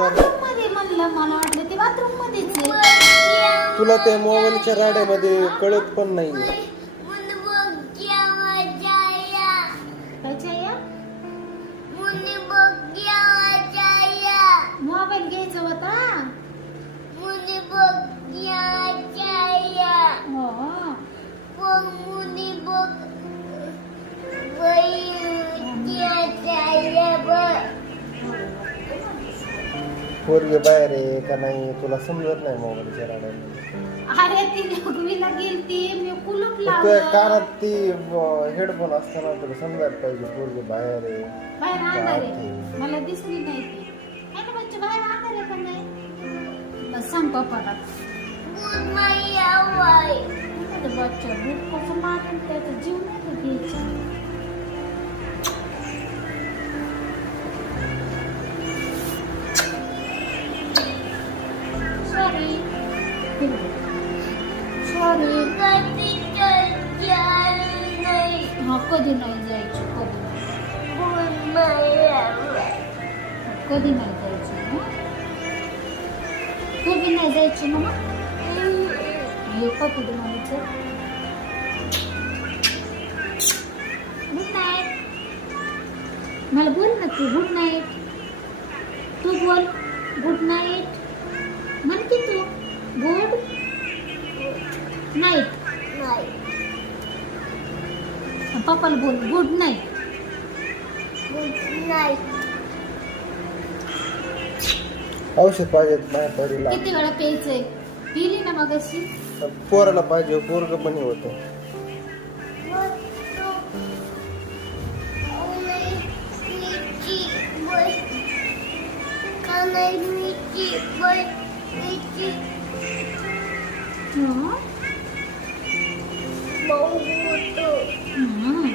मध्ये म्हणलं, मला वाटलं ते बाथरूम मध्येच आहे. तुला त्या मोबाईलच्या राड्यामध्ये कळत पण नाही. मोबाईल घ्यायचा होता. पोरगी बाहेर आहे का नाही तुला समजत नाही मोबाईलच्या राड्यामध्ये. अरे ती लघवीला गेलती, मी कुलूप तुझ्या लावलं. कानात ती हेडफोन असताना तुला समजायला पाहिजे पोरगी बाहेर आहे. बाहेर आणणार आहे, मला दिसली नाही ती. आहे ना बच्चे, बाहेर आणणार आहे का नाही? बस सांग पप्पाला. बच्चा दूध कसं मारेल, त्याचा जीव नाही का घ्यायचा. Sorry sorry. हा कधी नाही जायचं, कधी नाही जायचं, कधी नाही जायचं ना. हे कधी म्हणायचं. Good night. मला बोल ना तू, गुड नाईट. तू बोल गुड नाईट म्हण की तू. Good night. पप्पाला बोल गुड नाईट. औषध पाहिजे माझ्या पोरीला. किती वेळा प्यायचंय? पिली ना मग अशी. पोराला पाहिजे, पोरग पण होतं. हं?